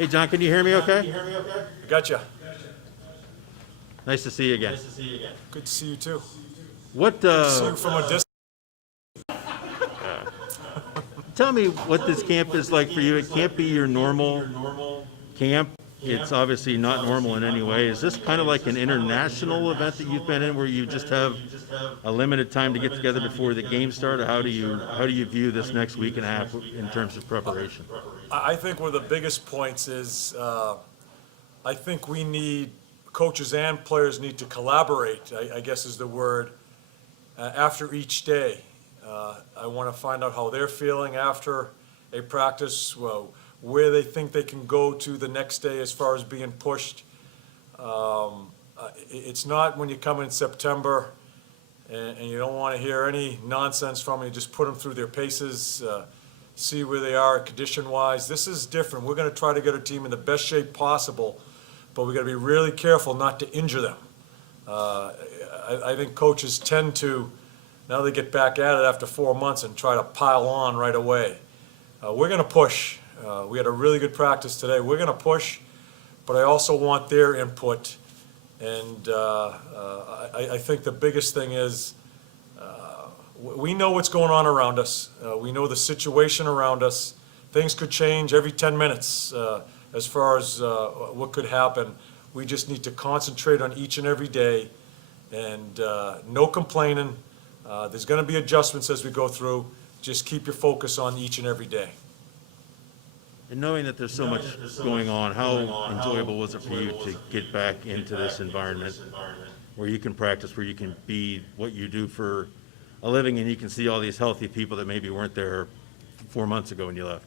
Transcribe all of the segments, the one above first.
Hey, John, can you hear me okay? Gotcha. Nice to see you again. Good to see you too. What, See you from a distance. tell me what this camp is like for you. It can't be your normal camp. It's obviously not normal in any way. Is this kind of like an international event that you've been in where you just have a limited time to get together before the game start? Or how do you view this next week and a half in terms of preparation? I think one of the biggest points is I think we need, coaches and players need to collaborate, I guess is the word, after each day. I want to find out how they're feeling after a practice, where they think they can go to the next day as far as being pushed. It's not when you come in September and you don't want to hear any nonsense from them. You just put them through their paces, see where they are condition-wise. This is different. We're going to try to get our team in the best shape possible, but we've got to be really careful not to injure them. I think coaches tend to, now they get back at it after 4 months and try to pile on right away. We're going to push. We had a really good practice today. We're going to push, but I also want their input. And I think the biggest thing is we know what's going on around us. We know the situation around us. Things could change every 10 minutes as far as what could happen. We just need to concentrate on each and every day and no complaining. There's going to be adjustments as we go through. Just keep your focus on each and every day. And knowing that there's so much going on, how enjoyable was it for you to get back into this environment where you can practice, where you can be what you do for a living, and you can see all these healthy people that maybe weren't there 4 months ago when you left?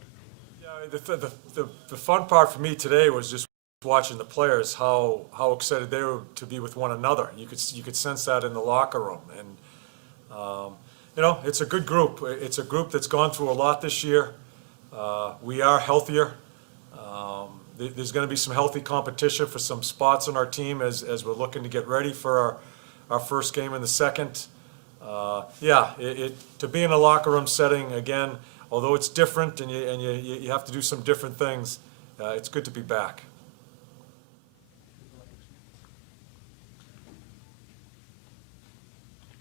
Yeah, the fun part for me today was just watching the players, how excited they were to be with one another. You could sense that in the locker room. And you know, it's a good group. It's a group that's gone through a lot this year. We are healthier. There's going to be some healthy competition for some spots on our team as we're looking to get ready for our first game in the second. To be in a locker room setting, again, although it's different and you have to do some different things, it's good to be back.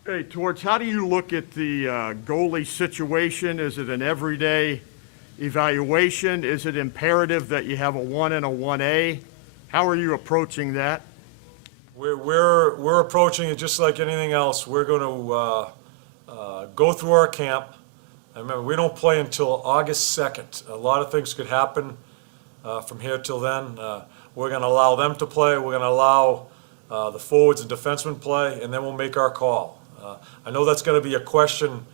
Hey, Torts, how do you look at the goalie situation? Is it an everyday evaluation? Is it imperative that you have a 1 and a 1A? How are you approaching that? We're approaching it just like anything else. We're going to go through our camp. I remember we don't play until August 2nd. A lot of things could happen from here till then. We're going to allow them to play. We're going to allow the forwards and defensemen play, and then we'll make our call. I know that's going to be a question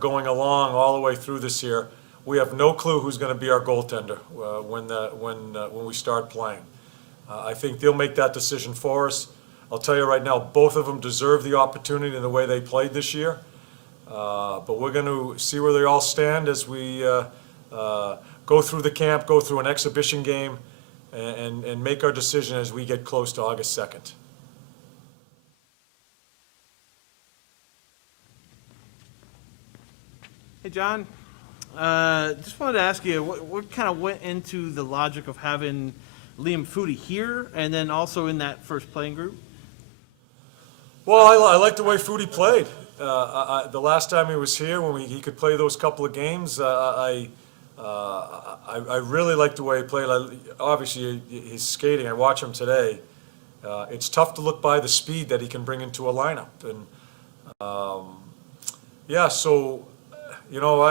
going along all the way through this year. We have no clue who's going to be our goaltender when we start playing. I think they'll make that decision for us. I'll tell you right now, both of them deserve the opportunity in the way they played this year. But we're going to see where they all stand as we go through the camp, go through an exhibition game, and make our decision as we get close to August 2nd. Hey, John. Just wanted to ask you, what kind of went into the logic of having Liam Foudy here and then also in that first playing group? Well, I like the way Foudy played. The last time he was here, when he could play those couple of games, I really liked the way he played. Obviously, his skating, I watch him today. It's tough to look by the speed that he can bring into a lineup. And so, you know,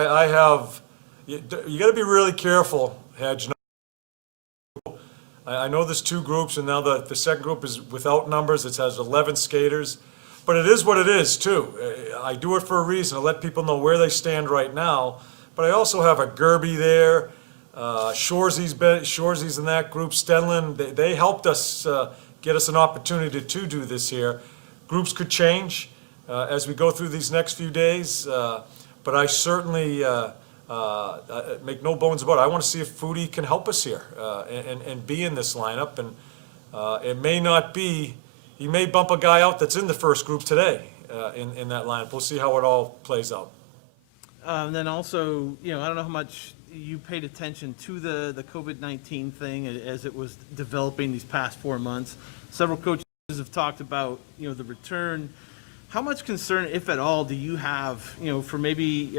you got to be really careful, Hedge. I know there's two groups, and now the second group is without numbers. It has 11 skaters. But it is what it is, too. I do it for a reason, to let people know where they stand right now. But I also have a Gerby there. Shoresy's in that group. Stenlin, they helped us get us an opportunity to do this here. Groups could change as we go through these next few days. But I certainly make no bones about it. I want to see if Foudy can help us here and be in this lineup. And it may not be, he may bump a guy out that's in the first group today in that lineup. We'll see how it all plays out. And then also, you know, I don't know how much you paid attention to the COVID-19 thing as it was developing these past 4 months. Several coaches have talked about, the return. How much concern, if at all, do you have, for maybe,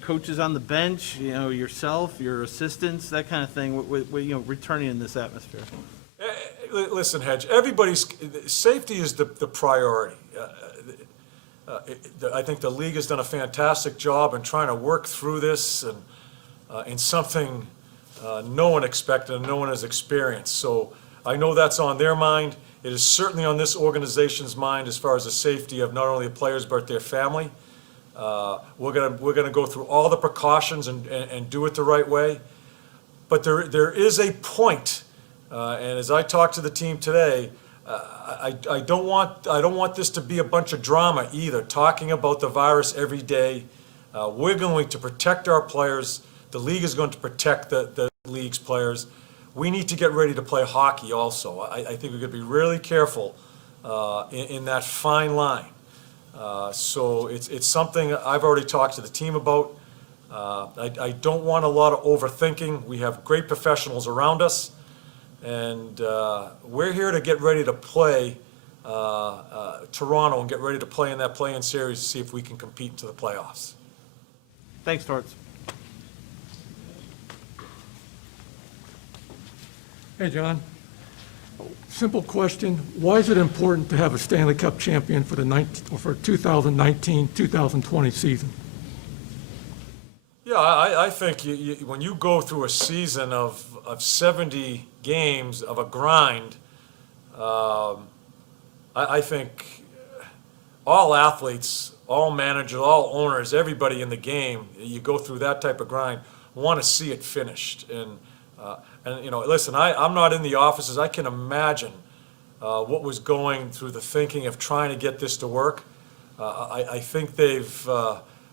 coaches on the bench, yourself, your assistants, that kind of thing, with returning in this atmosphere? Listen, Hedge, safety is the priority. I think the league has done a fantastic job in trying to work through this and in something no one expected and no one has experienced. So I know that's on their mind. It is certainly on this organization's mind as far as the safety of not only the players but their family. We're gonna go through all the precautions and do it the right way. But there is a point, and as I talked to the team today, I don't want this to be a bunch of drama either, talking about the virus every day. We're going to protect our players. The league is going to protect the league's players. We need to get ready to play hockey also. I think we're going to be really careful in that fine line. So it's something I've already talked to the team about. I don't want a lot of overthinking. We have great professionals around us. And we're here to get ready to play Toronto and get ready to play in that play-in series to see if we can compete into the playoffs. Thanks, Torts. Hey, John. Simple question. Why is it important to have a Stanley Cup champion for the 2019-2020 season? Yeah, I think when you go through a season of 70 games of a grind, I think all athletes, all managers, all owners, everybody in the game, you go through that type of grind, want to see it finished. And listen, I'm not in the offices. I can imagine what was going through the thinking of trying to get this to work. I think they've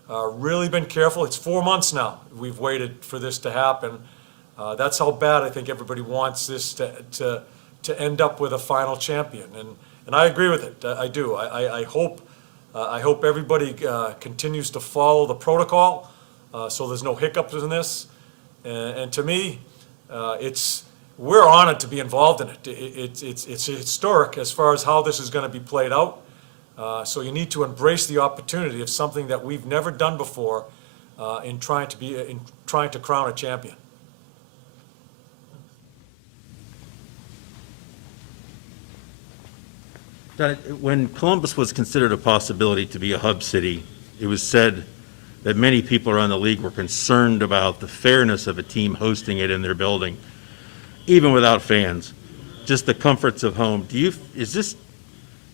really been careful. It's 4 months now we've waited for this to happen. That's how bad I think everybody wants this to end up with a final champion. And I agree with it. I do. I hope everybody continues to follow the protocol so there's no hiccups in this. And to me, we're honored to be involved in it. It's historic as far as how this is going to be played out. So you need to embrace the opportunity of something that we've never done before in trying to crown a champion. When Columbus was considered a possibility to be a hub city, it was said that many people around the league were concerned about the fairness of a team hosting it in their building, even without fans, just the comforts of home. Is this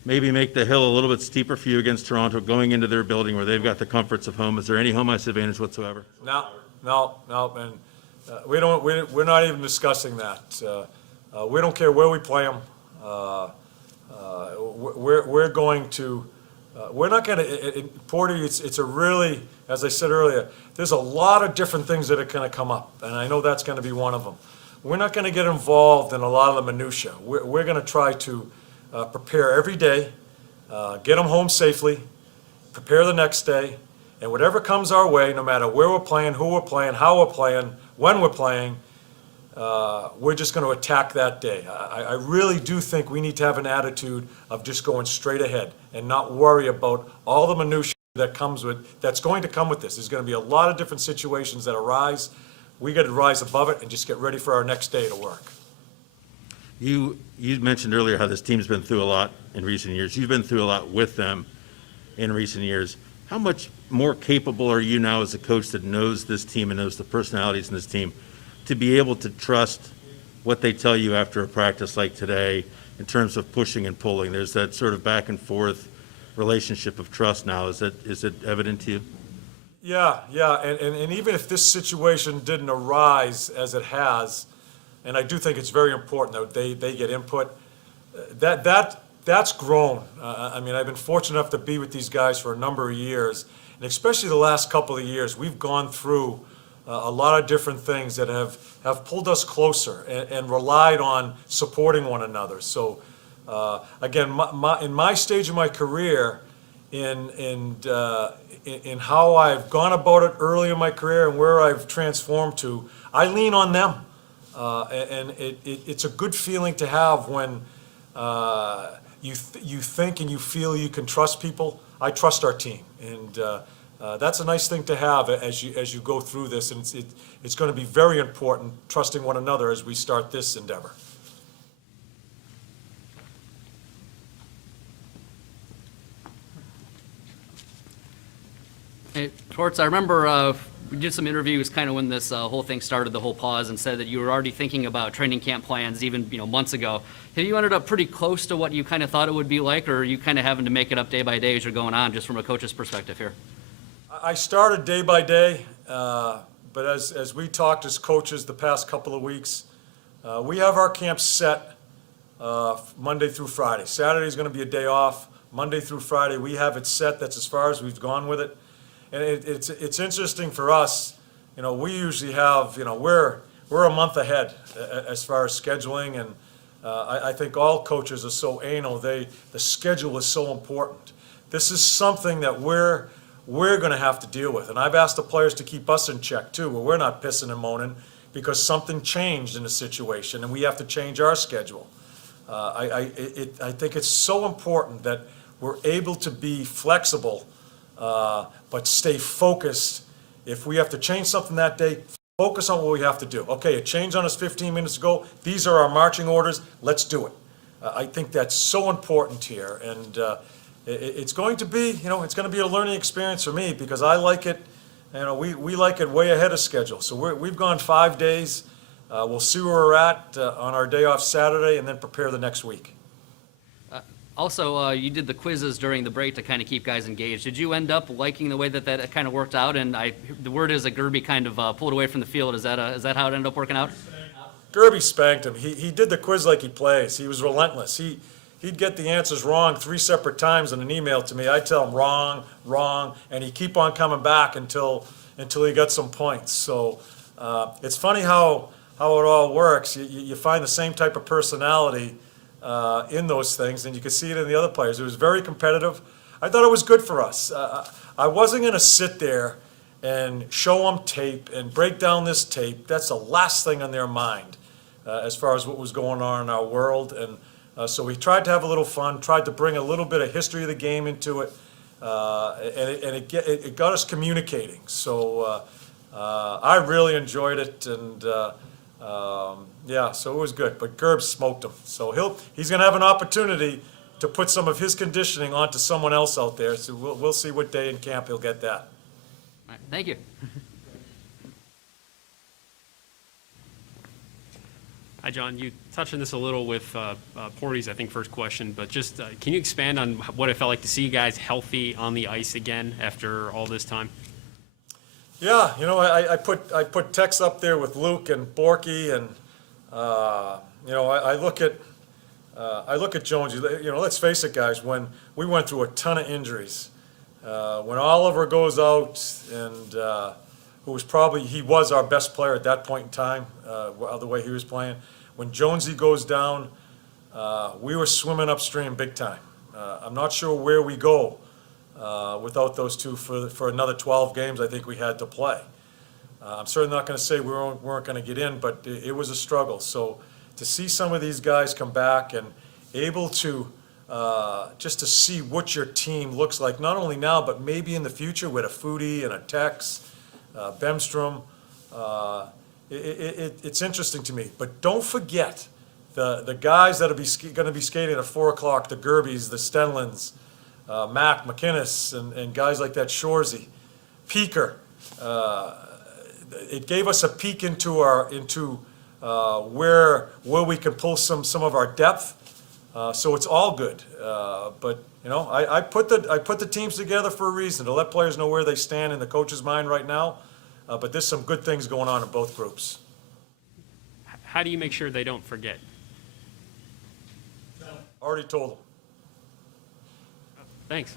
maybe make the hill a little bit steeper for you against Toronto, going into their building where they've got the comforts of home? Is there any home ice advantage whatsoever? No, and we're not even discussing that. We don't care where we play them. We're not going to, Porter, it's a really, as I said earlier, there's a lot of different things that are going to come up, and I know that's going to be one of them. We're not going to get involved in a lot of the minutia. We're going to try to prepare every day, get them home safely, prepare the next day, and whatever comes our way, no matter where we're playing, who we're playing, how we're playing, when we're playing, we're just going to attack that day. I really do think we need to have an attitude of just going straight ahead and not worry about all the minutia that's going to come with this. There's going to be a lot of different situations that arise. We got to rise above it and just get ready for our next day to work. You mentioned earlier how this team's been through a lot in recent years. You've been through a lot with them in recent years. How much more capable are you now as a coach that knows this team and knows the personalities in this team to be able to trust what they tell you after a practice like today in terms of pushing and pulling? There's that sort of back and forth relationship of trust now. Is it evident to you? Yeah, and even if this situation didn't arise as it has, and I do think it's very important that they get input, that's grown. I mean, I've been fortunate enough to be with these guys for a number of years, and especially the last couple of years, we've gone through a lot of different things that have pulled us closer and relied on supporting one another. So again, in my stage of my career, in in how I've gone about it early in my career and where I've transformed to, I lean on them. And it's a good feeling to have when you think and you feel you can trust people. I trust our team, and that's a nice thing to have as you go through this. And it's going to be very important trusting one another as we start this endeavor. Hey, Torts, I remember we did some interviews kind of when this whole thing started, the whole pause, and said that you were already thinking about training camp plans even months ago. Have you ended up pretty close to what you kind of thought it would be like, or are you kind of having to make it up day by day as you're going on, just from a coach's perspective here? I started day by day, but as we talked as coaches the past couple of weeks, we have our camp set Monday through Friday. Saturday is going to be a day off. Monday through Friday, we have it set. That's as far as we've gone with it. And it's interesting for us. We usually have, we're a month ahead as far as scheduling, and I think all coaches are so anal. The schedule is so important. This is something that we're going to have to deal with, and I've asked the players to keep us in check too, where we're not pissing and moaning because something changed in the situation, and we have to change our schedule. I think it's so important that we're able to be flexible. But stay focused. If we have to change something that day, focus on what we have to do. Okay, it changed on us 15 minutes ago. These are our marching orders. Let's do it. I think that's so important here, and it's going to be, it's going to be a learning experience for me because I like it. We like it way ahead of schedule. So we've gone 5 days. We'll see where we're at on our day off Saturday, and then prepare the next week. Also, you did the quizzes during the break to kind of keep guys engaged. Did you end up liking the way that kind of worked out? And the word is that Gerby kind of pulled away from the field. Is that how it ended up working out? Gerby spanked him. He did the quiz like he plays. He was relentless. He'd get the answers wrong 3 separate times in an email to me. I'd tell him wrong, and he'd keep on coming back until he got some points. So it's funny how it all works. You find the same type of personality in those things, and you could see it in the other players. It was very competitive. I thought it was good for us. I wasn't going to sit there and show them tape and break down this tape. That's the last thing on their mind as far as what was going on in our world. And so we tried to have a little fun, tried to bring a little bit of history of the game into it, and it got us communicating. So I really enjoyed it, and yeah, so it was good, but Gerb smoked him. So he's going to have an opportunity to put some of his conditioning onto someone else out there. So we'll see what day in camp he'll get that. All right, thank you. Hi, John. You touched on this a little with Porty's, I think, first question, but just can you expand on what it felt like to see you guys healthy on the ice again after all this time? Yeah, I put texts up there with Luke and Borky, and I look at Jonesy. Let's face it, guys. When we went through a ton of injuries, when Oliver goes out, and he was our best player at that point in time, the way he was playing. When Jonesy goes down, we were swimming upstream big time. I'm not sure where we go without those two for another 12 games I think we had to play. I'm certainly not going to say we weren't going to get in, but it was a struggle. So to see some of these guys come back and able to just to see what your team looks like, not only now, but maybe in the future with a Foodie and a Tex, Bemstrom, it's interesting to me. But don't forget the guys that are going to be skating at 4 o'clock, the Gerbys, the Stenlins, Mac, McInnes, and guys like that, Shorzy, Peaker. It gave us a peek into where we can pull some of our depth. So it's all good. But I put the teams together for a reason, to let players know where they stand in the coach's mind right now. But there's some good things going on in both groups. How do you make sure they don't forget? Already told them. Thanks.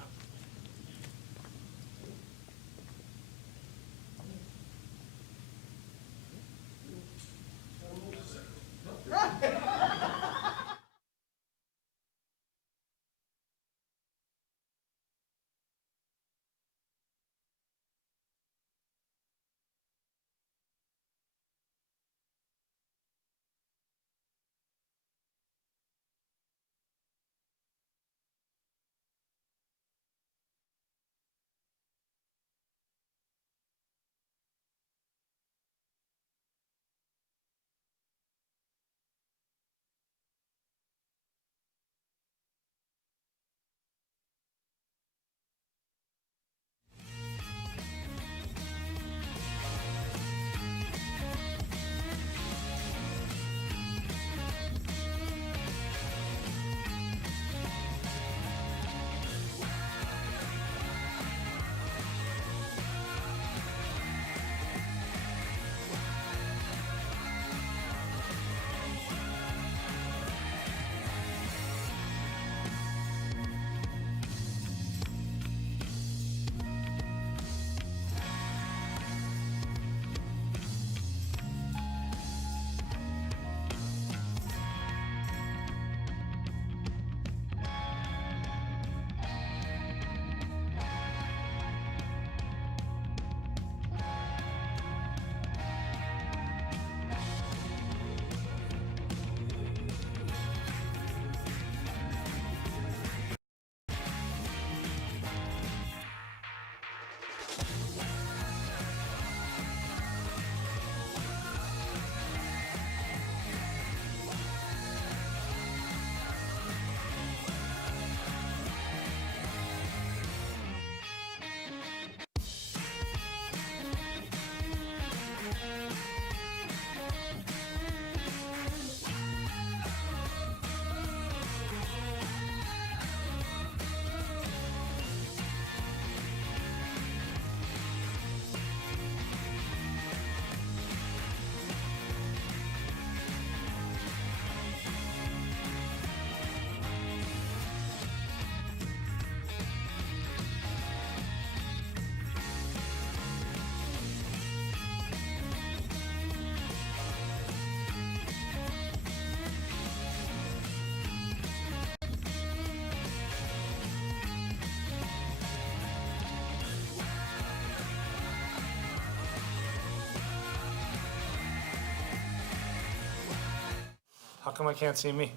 come I can't see me?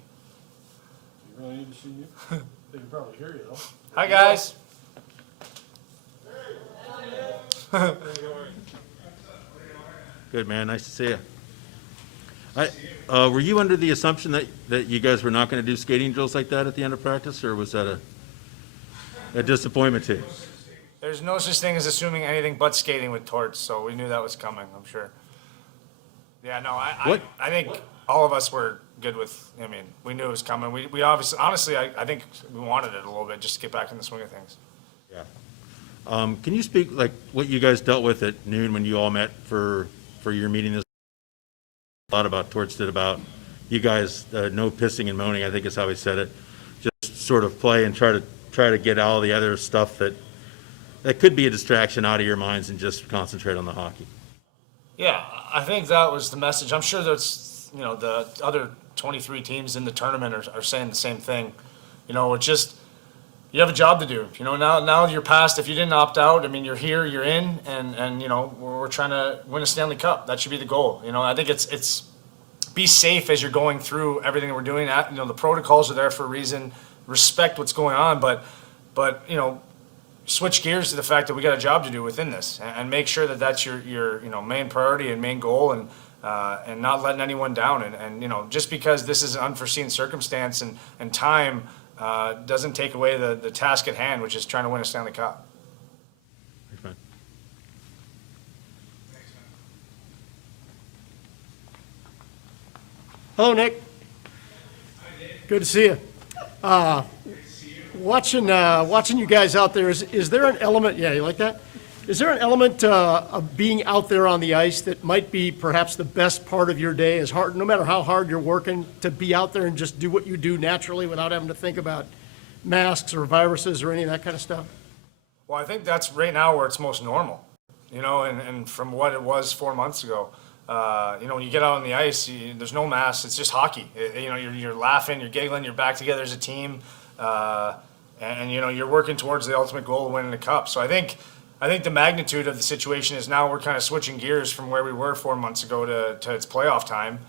You really need to see you? They can probably hear you though. Hi, guys. Good, man. Nice to see you. Were you under the assumption that you guys were not going to do skating drills like that at the end of practice, or was that a disappointment to you? There's no such thing as assuming anything but skating with Torts, so we knew that was coming, I'm sure. Yeah, no, What? I think all of us were good with, I mean, we knew it was coming. We obviously, honestly, I think we wanted it a little bit, just to get back in the swing of things. Yeah. Can you speak like what you guys dealt with at noon when you all met for your meeting this? A lot about Torts did about you guys, no pissing and moaning, I think is how he said it. Just sort of play and try to get all the other stuff that could be a distraction out of your minds and just concentrate on the hockey. Yeah, I think that was the message. I'm sure that's, you know, the other 23 teams in the tournament are saying the same thing. You know, it's just, you have a job to do. You know, now you're past, if you didn't opt out, I mean, you're here, you're in, and you know, we're trying to win a Stanley Cup. That should be the goal. You know, I think it's be safe as you're going through everything that we're doing. You know, the protocols are there for a reason. Respect what's going on, but you know, switch gears to the fact that we got a job to do within this, and make sure that that's your you know, main priority and main goal, and not letting anyone down. And you know, just because this is an unforeseen circumstance and time doesn't take away the task at hand, which is trying to win a Stanley Cup. Thanks, man. Hello, Nick. Good to see you. Watching you guys out there, is there an element, yeah, you like that? Is there an element of being out there on the ice that might be perhaps the best part of your day, as hard, no matter how hard you're working, to be out there and just do what you do naturally without having to think about masks or viruses or any of that kind of stuff? Well, I think that's right now where it's most normal, you know, and from what it was 4 months ago. You know, when you get out on the ice, there's no masks. It's just hockey. You know, you're laughing, you're giggling, you're back together as a team, and you know, you're working towards the ultimate goal of winning the cup. So I think the magnitude of the situation is now we're kind of switching gears from where we were 4 months ago to its playoff time.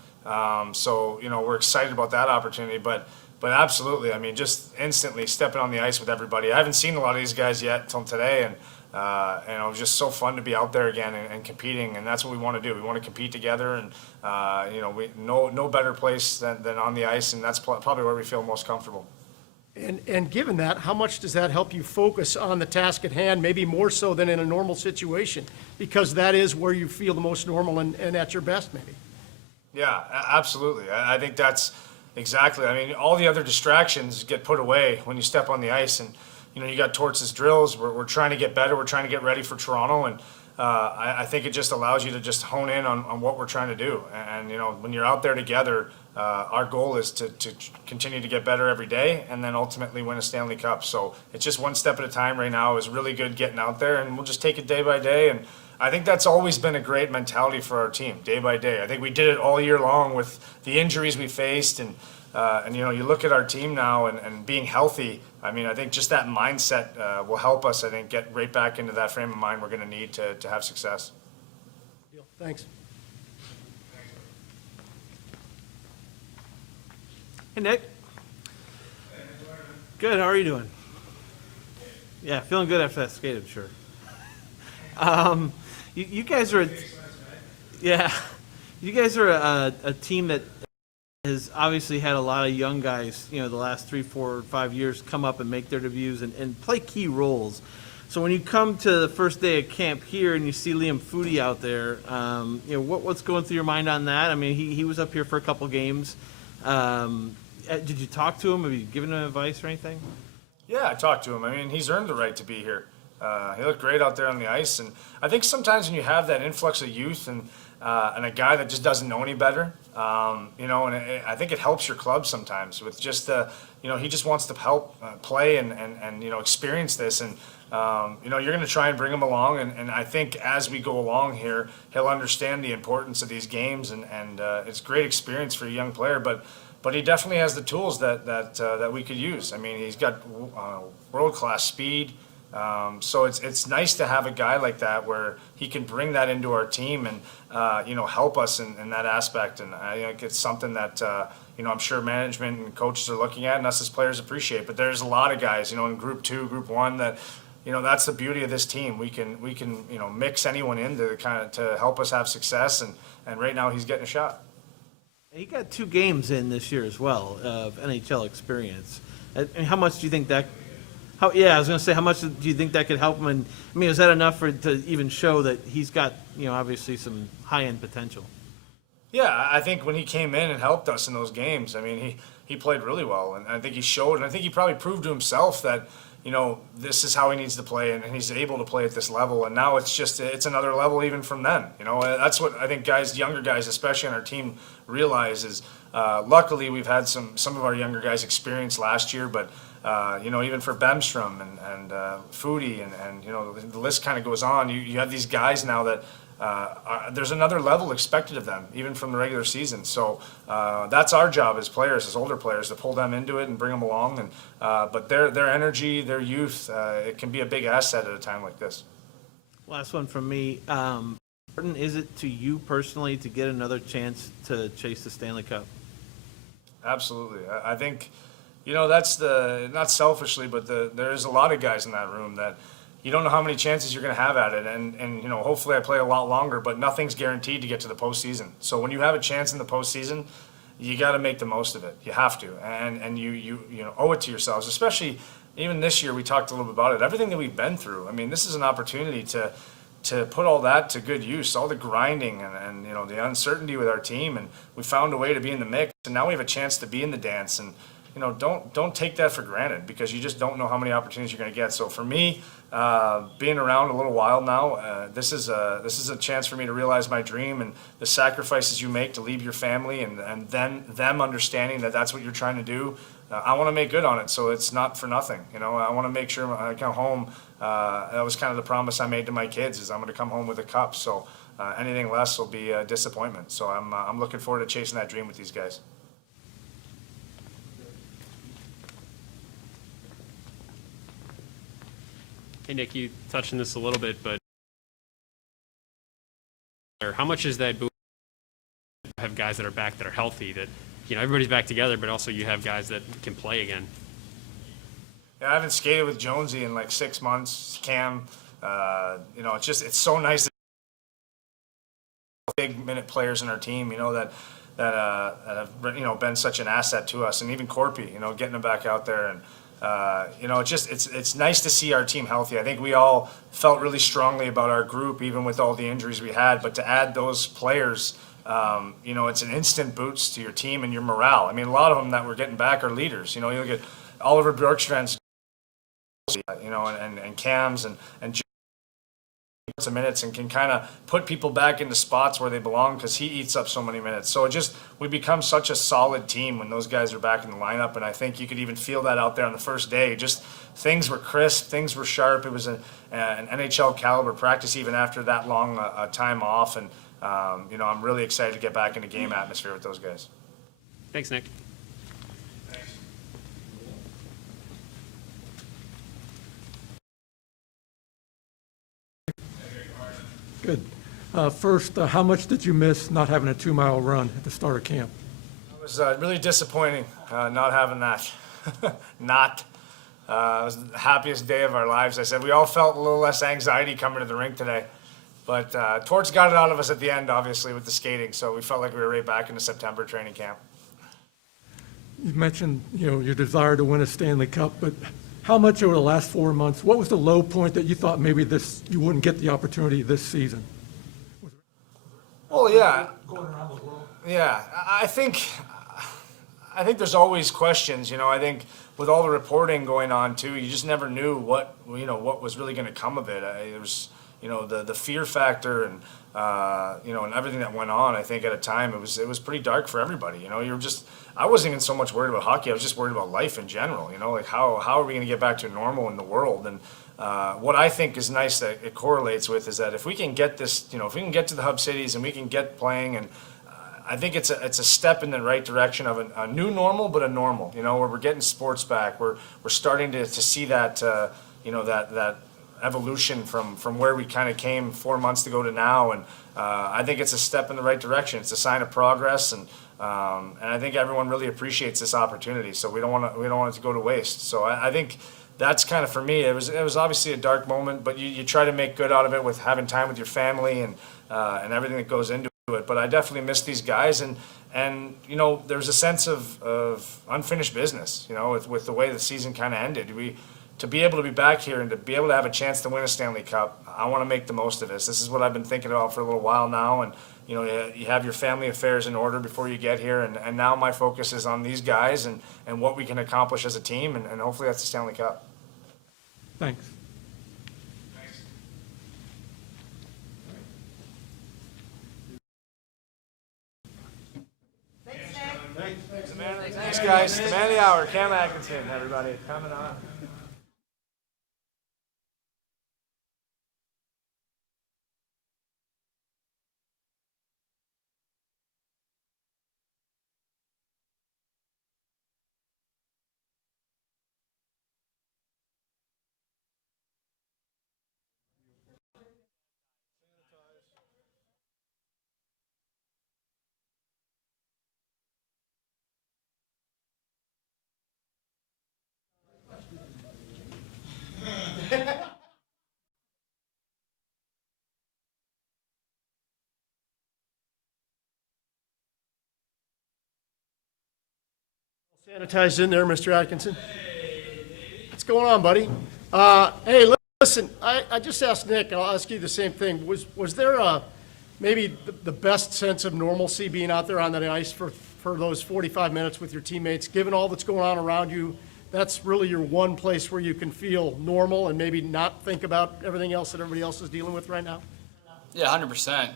So you know, we're excited about that opportunity, but absolutely, I mean, just instantly stepping on the ice with everybody. I haven't seen a lot of these guys yet till today, and it was just so fun to be out there again and competing, and that's what we want to do. We want to compete together, and you know, no better place than on the ice, and that's probably where we feel most comfortable. And given that, how much does that help you focus on the task at hand, maybe more so than in a normal situation? Because that is where you feel the most normal and at your best, maybe. Yeah, absolutely. I think that's exactly. I mean, all the other distractions get put away when you step on the ice, and you know, you got Torts' drills. We're trying to get better. We're trying to get ready for Toronto, and I think it just allows you to just hone in on what we're trying to do. And you know, when you're out there together, our goal is to continue to get better every day, and then ultimately win a Stanley Cup. So it's just one step at a time right now. Is really good getting out there, and we'll just take it day by day. And I think that's always been a great mentality for our team, day by day. I think we did it all year long with the injuries we faced, and you know, you look at our team now and being healthy. I mean, I think just that mindset will help us, I think, get right back into that frame of mind we're going to need to have success. Thanks. Hey, Nick. Good, how are you doing? Yeah, feeling good after that skate, I'm sure. You guys are, you guys are a team that has obviously had a lot of young guys, you know, the last 3, 4, 5 years come up and make their debuts and play key roles. So when you come to the first day of camp here and you see Liam Foodie out there, you know, what's going through your mind on that? I mean, he was up here for a couple games. Did you talk to him? Have you given him advice or anything? Yeah, I talked to him. I mean, he's earned the right to be here. He looked great out there on the ice, and I think sometimes when you have that influx of youth and a guy that just doesn't know any better, you know, and I think it helps your club sometimes with just you know, he just wants to help play and you know, experience this, and you know, you're going to try and bring him along, and I think as we go along here, he'll understand the importance of these games, and it's a great experience for a young player, but he definitely has the tools that we could use. I mean, he's got world-class speed. So it's nice to have a guy like that where he can bring that into our team and, help us in that aspect. And I think it's something that, I'm sure management and coaches are looking at and us as players appreciate. But there's a lot of guys, in Group 2, Group 1 that, that's the beauty of this team. We can mix anyone in to help us have success. And right now he's getting a shot. He got 2 games in this year as well of NHL experience. And how much do you think that? I was going to say, how much do you think that could help him? And is that enough to even show that he's got, obviously some high-end potential? Yeah, I think when he came in and helped us in those games, he played really well, and I think he showed, and I think he probably proved to himself that, this is how he needs to play, and he's able to play at this level, and now it's another level even from then. That's what I think younger guys, especially on our team, realize is, luckily we've had some of our younger guys experience last year, but even for Bemstrom and Foodie and the list kind of goes on. You have these guys now that there's another level expected of them, even from the regular season. So that's our job as players, as older players, to pull them into it and bring them along. And but their energy, their youth, it can be a big asset at a time like this. Last one from me. Important is it to you personally to get another chance to chase the Stanley Cup? Absolutely. I think, that's not selfishly, but there's a lot of guys in that room that you don't know how many chances you're going to have at it. And hopefully I play a lot longer, but nothing's guaranteed to get to the postseason. So when you have a chance in the postseason, you got to make the most of it. You have to. And you owe it to yourselves, especially even this year. We talked a little bit about it. Everything that we've been through. This is an opportunity to put all that to good use, all the grinding and the uncertainty with our team. And we found a way to be in the mix. And now we have a chance to be in the dance. And, don't take that for granted, because you just don't know how many opportunities you're going to get. So for me, being around a little while now, this is a chance for me to realize my dream and the sacrifices you make to leave your family and then them understanding that that's what you're trying to do. I want to make good on it, so it's not for nothing. I want to make sure I come home. That was kind of the promise I made to my kids, is I'm going to come home with a cup. So anything less will be a disappointment. So I'm looking forward to chasing that dream with these guys. Hey, Nick, you touched on this a little bit, but how much is that boost to have guys that are back that are healthy, that, everybody's back together, but also you have guys that can play again? Yeah, I haven't skated with Jonesy in like 6 months. Cam, it's so nice to big minute players in our team, that have been such an asset to us, and even Corpy, getting them back out there. And it's nice to see our team healthy. I think we all felt really strongly about our group, even with all the injuries we had. But to add those players, it's an instant boost to your team and your morale. A lot of them that we're getting back are leaders. You look at Oliver Bjorkstrand's, and Cam's and of minutes, and can kind of put people back into spots where they belong, because he eats up so many minutes. So we become such a solid team when those guys are back in the lineup, and I think you could even feel that out there on the first day. Just things were crisp, things were sharp. It was an NHL caliber practice even after that long time off, and I'm really excited to get back into game atmosphere with those guys. Thanks, Nick. Good. First, how much did you miss not having a 2-mile run at the start of camp? It was really disappointing not having that. It was the happiest day of our lives. I said we all felt a little less anxiety coming to the rink today. But Torts got it out of us at the end, obviously, with the skating. So we felt like we were right back into September training camp. You mentioned, your desire to win a Stanley Cup, but how much over the last 4 months, what was the low point that you thought maybe you wouldn't get the opportunity this season? Well, yeah. Going around the world. Yeah, I think there's always questions. I think with all the reporting going on too, you just never knew what was really going to come of it. There was the fear factor and and everything that went on. I think at a time it was pretty dark for everybody. I wasn't even so much worried about hockey. I was just worried about life in general. Like how are we going to get back to normal in the world? And what I think is nice that it correlates with is that if we can get this, if we can get to the hub cities and we can get playing, and I think it's a step in the right direction of a new normal, but a normal, where we're getting sports back. We're starting to see that, that evolution from where we kind of came 4 months ago to now. And I think it's a step in the right direction. It's a sign of progress, and I think everyone really appreciates this opportunity. So we don't want it to go to waste. So I think that's kind of, for me, it was obviously a dark moment, but you try to make good out of it with having time with your family and everything that goes into it. But I definitely miss these guys, and there's a sense of unfinished business, with the way the season kind of ended. To be able to be back here and to be able to have a chance to win a Stanley Cup, I want to make the most of this. This is what I've been thinking about for a little while now, and you have your family affairs in order before you get here, and now my focus is on these guys and what we can accomplish as a team, and hopefully that's the Stanley Cup. Thanks. Thanks, guys. The man of the hour, Cam Atkinson, everybody, coming on. Sanitized in there, Mr. Atkinson. What's going on, buddy? Hey, listen, I just asked Nick, and I'll ask you the same thing. Was there maybe the best sense of normalcy being out there on that ice for those 45 minutes with your teammates, given all that's going on around you? That's really your one place where you can feel normal and maybe not think about everything else that everybody else is dealing with right now? Yeah, 100%.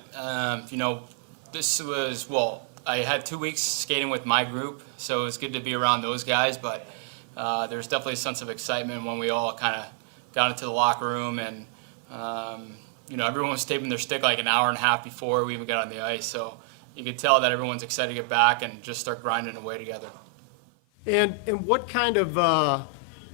This was, I had 2 weeks skating with my group, so it was good to be around those guys, but there's definitely a sense of excitement when we all kind of got into the locker room, and everyone was taping their stick like an hour and a half before we even got on the ice, so you could tell that everyone's excited to get back and just start grinding away together. And what kind of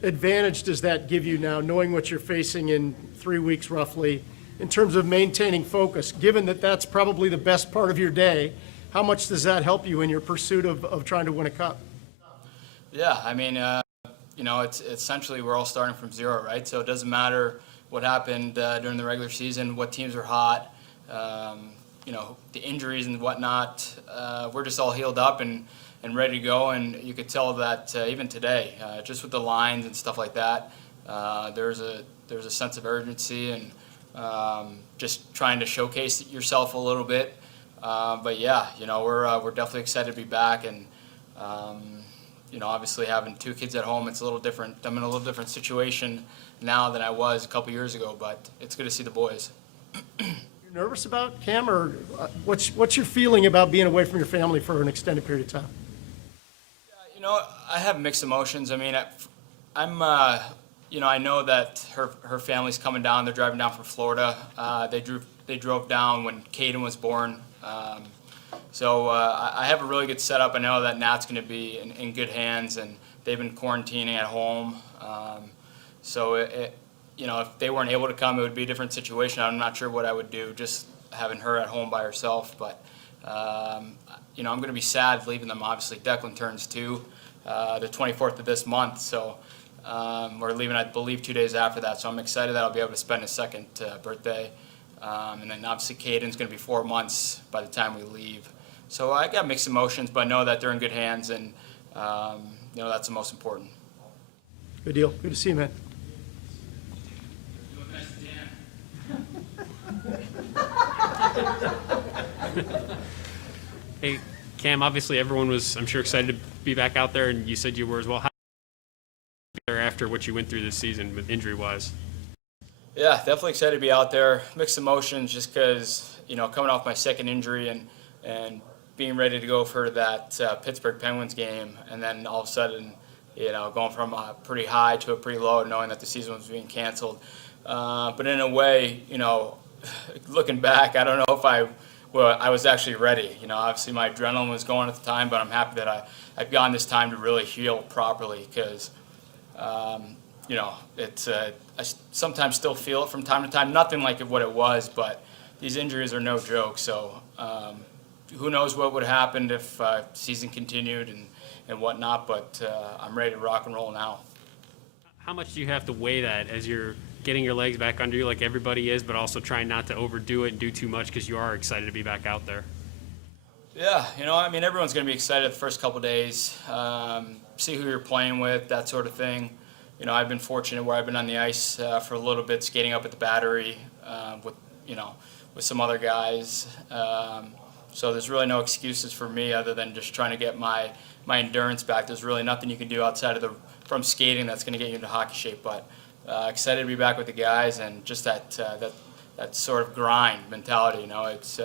advantage does that give you now, knowing what you're facing in 3 weeks roughly, in terms of maintaining focus, given that that's probably the best part of your day? How much does that help you in your pursuit of trying to win a cup? Yeah, I mean, it's essentially we're all starting from zero, right? So it doesn't matter what happened during the regular season, what teams are hot, the injuries and whatnot. We're just all healed up and ready to go, and you could tell that even today, just with the lines and stuff like that, there's a sense of urgency and just trying to showcase yourself a little bit. But yeah, we're definitely excited to be back, and obviously having 2 kids at home, it's a little different. I'm in a little different situation now than I was a couple years ago, but it's good to see the boys. You're nervous about, Cam, or what's your feeling about being away from your family for an extended period of time? I have mixed emotions. I mean, I know that her family's coming down. They're driving down from Florida. They drove down when Caden was born. So I have a really good setup. I know that Nat's going to be in good hands, and they've been quarantining at home. So if they weren't able to come, it would be a different situation. I'm not sure what I would do, just having her at home by herself. But I'm going to be sad leaving them. Obviously, Declan turns 2 the 24th of this month, so we're leaving, I believe, 2 days after that. So I'm excited that I'll be able to spend his second birthday. And then obviously Caden's going to be 4 months by the time we leave. So I got mixed emotions, but I know that they're in good hands, and that's the most important. Good deal. Good to see you, man. Hey, Cam, obviously everyone was, I'm sure, excited to be back out there, and you said you were as well. How there after what you went through this season with injury-wise? Yeah, definitely excited to be out there. Mixed emotions just because, coming off my second injury and being ready to go for that Pittsburgh Penguins game, and then all of a sudden, going from a pretty high to a pretty low, knowing that the season was being canceled. But in a way, looking back, I don't know if I was actually ready. Obviously my adrenaline was going at the time, but I'm happy that I've gotten this time to really heal properly because, you know, I sometimes still feel it from time to time. Nothing like what it was, but these injuries are no joke. So who knows what would have happened if season continued and whatnot. But I'm ready to rock and roll now. How much do you have to weigh that as you're getting your legs back under you like everybody is, but also trying not to overdo it and do too much because you are excited to be back out there? Yeah, you know, I mean, everyone's going to be excited the first couple days, see who you're playing with, that sort of thing. You know, I've been fortunate where I've been on the ice for a little bit, skating up at the Battery with some other guys. So there's really no excuses for me other than just trying to get my endurance back. There's really nothing you can do outside of from skating that's going to get you into hockey shape. But excited to be back with the guys and just that sort of grind mentality. You know, it's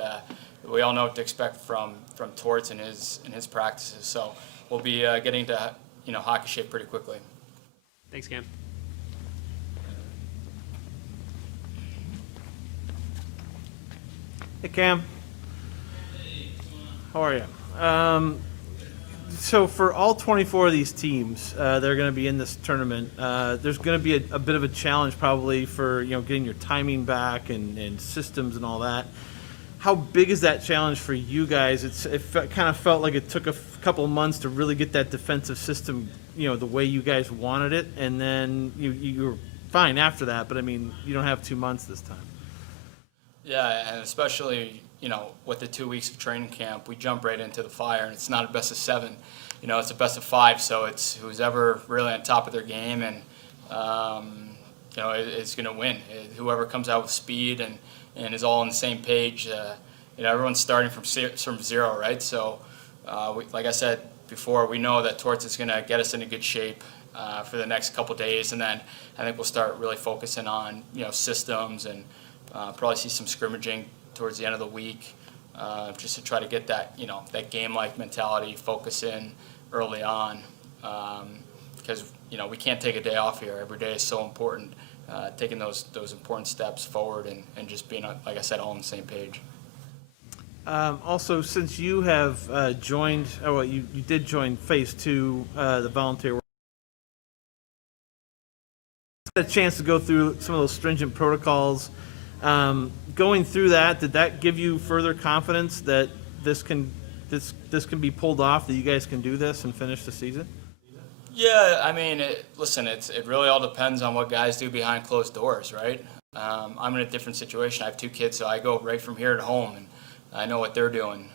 we all know what to expect from Torts and his practices. So we'll be getting to hockey shape pretty quickly. Thanks, Cam. Hey, Cam. How are you? So for all 24 of these teams that are going to be in this tournament, there's going to be a bit of a challenge probably for getting your timing back and systems and all that. How big is that challenge for you guys? It kind of felt like it took a couple of months to really get that defensive system, the way you guys wanted it, and then you were fine after that. But I mean, you don't have 2 months this time. Yeah, and especially with the 2 weeks of training camp, we jump right into the fire, and it's not a best of 7. It's a best of 5. So it's who's ever really on top of their game and is going to win. Whoever comes out with speed and is all on the same page. Everyone's starting from zero, right? So, like I said before, we know that Torts is going to get us into good shape for the next couple days, and then I think we'll start really focusing on systems and probably see some scrimmaging towards the end of the week, just to try to get that that game-like mentality, focus in early on, because we can't take a day off here. Every day is so important. Taking those important steps forward and just being, like I said, all on the same page. Also, since you have joined, you did join Phase 2, the volunteer work, had a chance to go through some of those stringent protocols. Going through that, did that give you further confidence that this can be pulled off, that you guys can do this and finish the season? Yeah, I mean, it really all depends on what guys do behind closed doors, right? I'm in a different situation. I have 2 kids, so I go right from here to home, and I know what they're doing.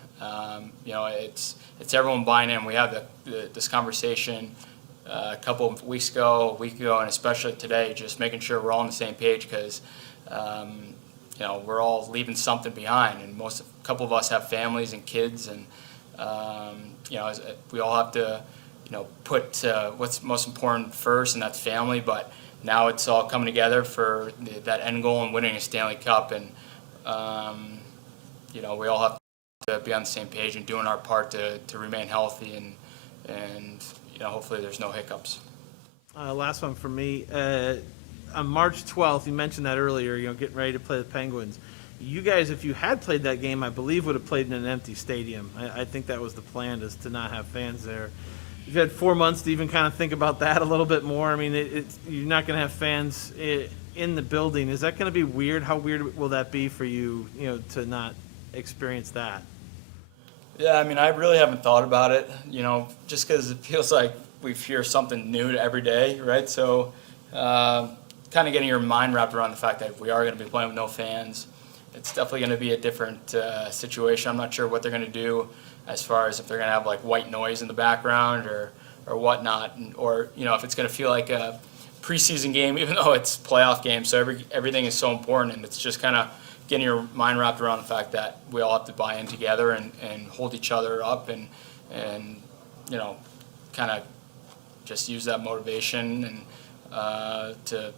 It's everyone buying in. We have this conversation a couple of weeks ago, a week ago, and especially today, just making sure we're all on the same page because, we're all leaving something behind, and a couple of us have families and kids, and we all have to. Put what's most important first, and that's family. But now it's all coming together for that end goal and winning a Stanley Cup. And, we all have to be on the same page and doing our part to remain healthy and hopefully there's no hiccups. Last one for me. On March 12th, you mentioned that earlier, getting ready to play the Penguins. You guys, if you had played that game, I believe would have played in an empty stadium. I think that was the plan, is to not have fans there. You've had 4 months to even kind of think about that a little bit more. I mean, you're not going to have fans in the building. Is that going to be weird? How weird will that be for you, to not experience that? Yeah, I mean, I really haven't thought about it, just because it feels like we hear something new every day, right? So kind of getting your mind wrapped around the fact that we are going to be playing with no fans. It's definitely going to be a different situation. I'm not sure what they're going to do as far as if they're going to have like white noise in the background or whatnot, or if it's going to feel like a preseason game, even though it's playoff game. So everything is so important, and it's just kind of getting your mind wrapped around the fact that we all have to buy in together and hold each other up and kind of just use that motivation and to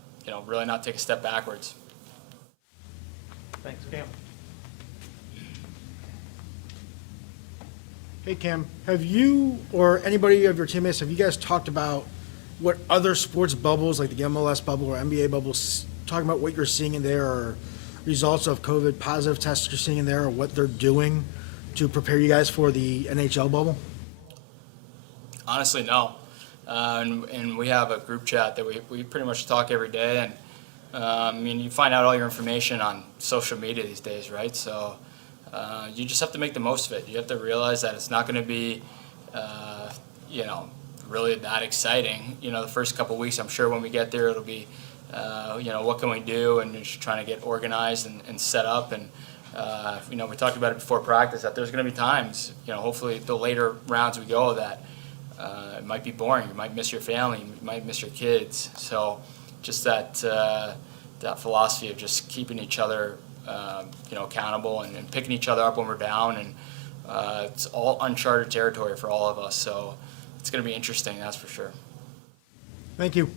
really not take a step backwards. Thanks, Cam. Hey, Cam, have you or anybody of your teammates, have you guys talked about what other sports bubbles, like the MLS bubble or NBA bubbles, talking about what you're seeing in there, or results of COVID positive tests you're seeing in there, or what they're doing to prepare you guys for the NHL bubble? Honestly, no. and we have a group chat that we pretty much talk every day. And I mean, you find out all your information on social media these days, right? So you just have to make the most of it. You have to realize that it's not going to be, you know, really that exciting. You know, the first couple weeks, I'm sure when we get there, it'll be, you know, what can we do, and just trying to get organized and set up. And you know, we talked about it before practice that there's going to be times, you know, hopefully the later rounds we go, that it might be boring. You might miss your family. You might miss your kids. So just that that philosophy of just keeping each other, you know, accountable and picking each other up when we're down, and it's all uncharted territory for all of us. So it's going to be interesting, that's for sure. Thank you.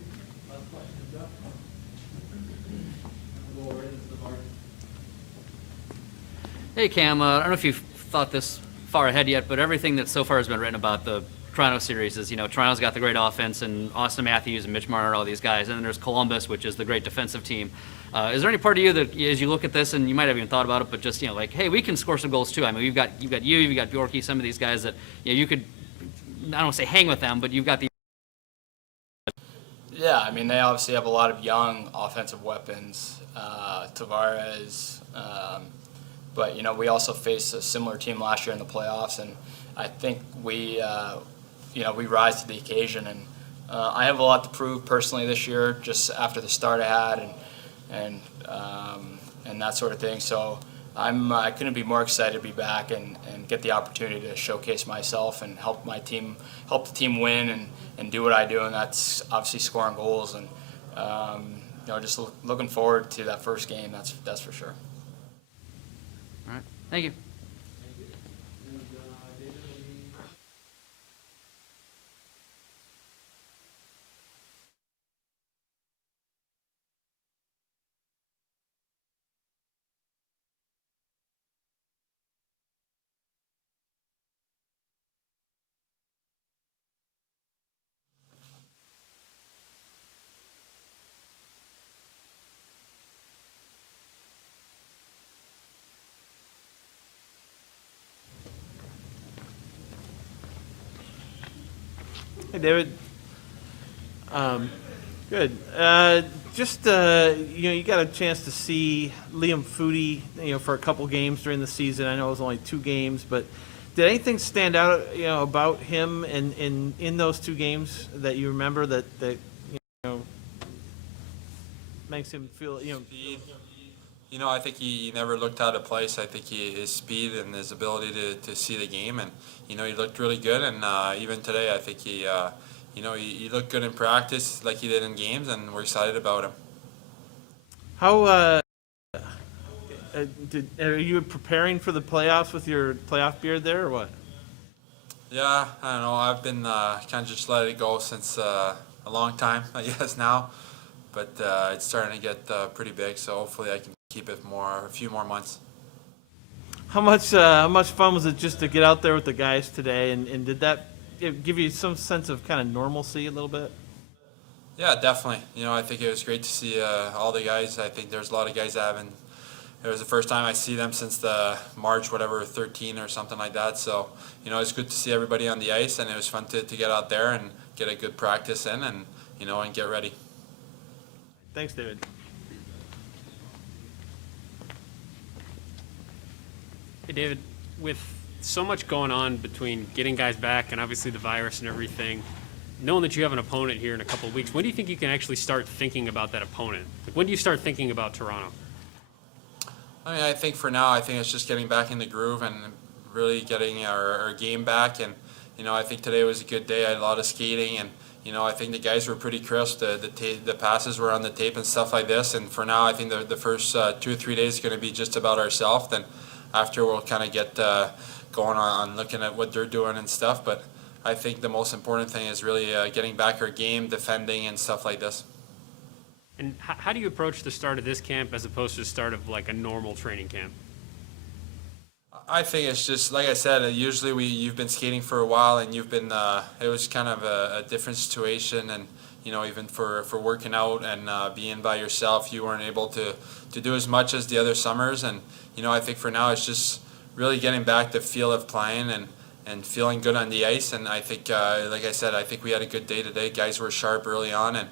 Hey, Cam, I don't know if you've thought this far ahead yet, but everything that so far has been written about the Toronto series is, you know, Toronto's got the great offense and Austin Matthews and Mitch Marner, all these guys, and then there's Columbus, which is the great defensive team. Is there any part of you that, as you look at this, and you might have even thought about it, but just, you know, like, hey, we can score some goals too. I mean, you've got you, you've got Bjorky, some of these guys that, you know, you could, I don't want to say hang with them, but you've got the. Yeah, I mean, they obviously have a lot of young offensive weapons, Tavares, but, you know, we also faced a similar team last year in the playoffs, and I think we, you know, we rise to the occasion. And I have a lot to prove personally this year, just after the start I had and that sort of thing. So I couldn't be more excited to be back and get the opportunity to showcase myself and help my team, help the team win and do what I do, and that's obviously scoring goals. And you know, just looking forward to that first game. That's for sure. All right, thank you. Hey, David. Good. Just, you know, you got a chance to see Liam Foudy, you know, for a couple games during the season. I know it was only 2 games, but did anything stand out, you know, about him in those 2 games that you remember that you know, makes him feel, you know? Speed. You know, I think he never looked out of place. I think his speed and his ability to see the game, and, you know, he looked really good. And even today, I think he, you know, he looked good in practice like he did in games, and we're excited about him. How, are you preparing for the playoffs with your playoff beard there, or what? Yeah, I don't know. I've been kind of just let it go since a long time, I guess now. But it's starting to get pretty big, so hopefully I can keep it a few more months. How much fun was it just to get out there with the guys today, and did that give you some sense of kind of normalcy a little bit? Yeah, definitely. You know, I think it was great to see all the guys. I think there's a lot of guys that haven't. It was the first time I see them since the March, 13 or something like that. So, you know, it's good to see everybody on the ice, and it was fun to get out there and get a good practice in, and, you know, and get ready. Thanks, David. Hey, David, with so much going on between getting guys back and obviously the virus and everything, knowing that you have an opponent here in a couple of weeks, when do you think you can actually start thinking about that opponent? Like, when do you start thinking about Toronto? I mean, I think for now, I think it's just getting back in the groove and really getting our game back. And, you know, I think today was a good day. I had a lot of skating, and, you know, I think the guys were pretty crisp. The passes were on the tape and stuff like this. And for now, I think the first 2 or 3 days is going to be just about ourselves. Then after, we'll kind of get going on looking at what they're doing and stuff. But I think the most important thing is really getting back our game, defending, and stuff like this. And how do you approach the start of this camp as opposed to the start of like a normal training camp? I think it's just, like I said, usually you've been skating for a while, and you've been, it was kind of a different situation. And, you know, even for working out and being by yourself, you weren't able to do as much as the other summers. And, you know, I think for now it's just really getting back the feel of playing feeling good on the ice. And I think, like I said, I think we had a good day today. Guys were sharp early on, and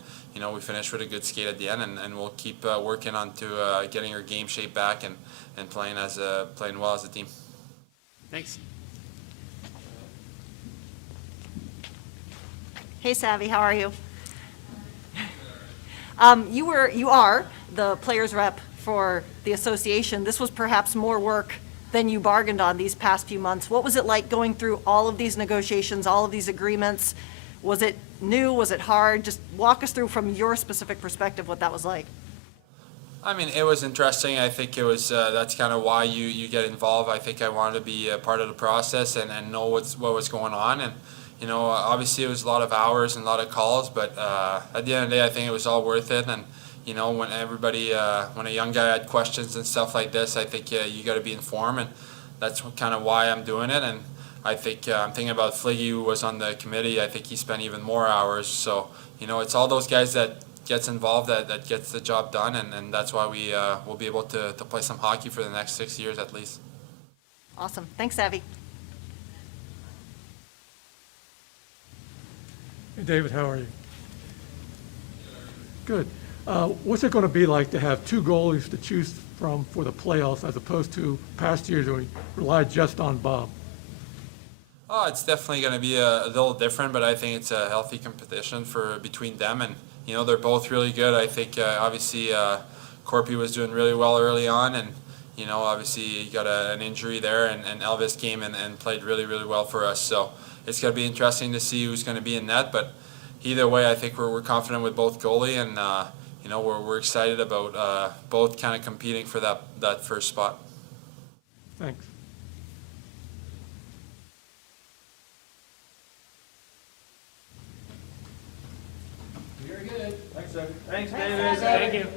we finished with a good skate at the end. And we'll keep working on to getting our game shape back and playing well as a team. Thanks. Hey, Savvy, how are you? You are the players rep for the association. This was perhaps more work than you bargained on these past few months. What was it like going through all of these negotiations, all of these agreements? Was it new? Was it hard? Just walk us through from your specific perspective what that was like. I mean, it was interesting. I think it was that's kind of why you get involved. I think I wanted to be a part of the process and know what was going on. And obviously it was a lot of hours and a lot of calls, but at the end of the day, I think it was all worth it. And when when a young guy had questions and stuff like this, I think you got to be informed, and that's kind of why I'm doing it. And I think I'm thinking about Fliggy, who was on the committee. I think he spent even more hours. So it's all those guys that gets involved that gets the job done, and that's why we will be able to play some hockey for the next 6 years at least. Awesome. Thanks, Savvy. Hey, David, how are you? Good. What's it going to be like to have two goalies to choose from for the playoffs as opposed to past years when we relied just on Bob? Oh, it's definitely going to be a little different, but I think it's a healthy competition between them, and they're both really good. I think obviously Corpy was doing really well early on, and obviously he got an injury there, and Elvis came and played really, really well for us. So it's going to be interesting to see who's going to be in net, but either way, I think we're confident with both goalie, and we're excited about both kind of competing for that first spot. Thanks. Thanks, David. Thank you.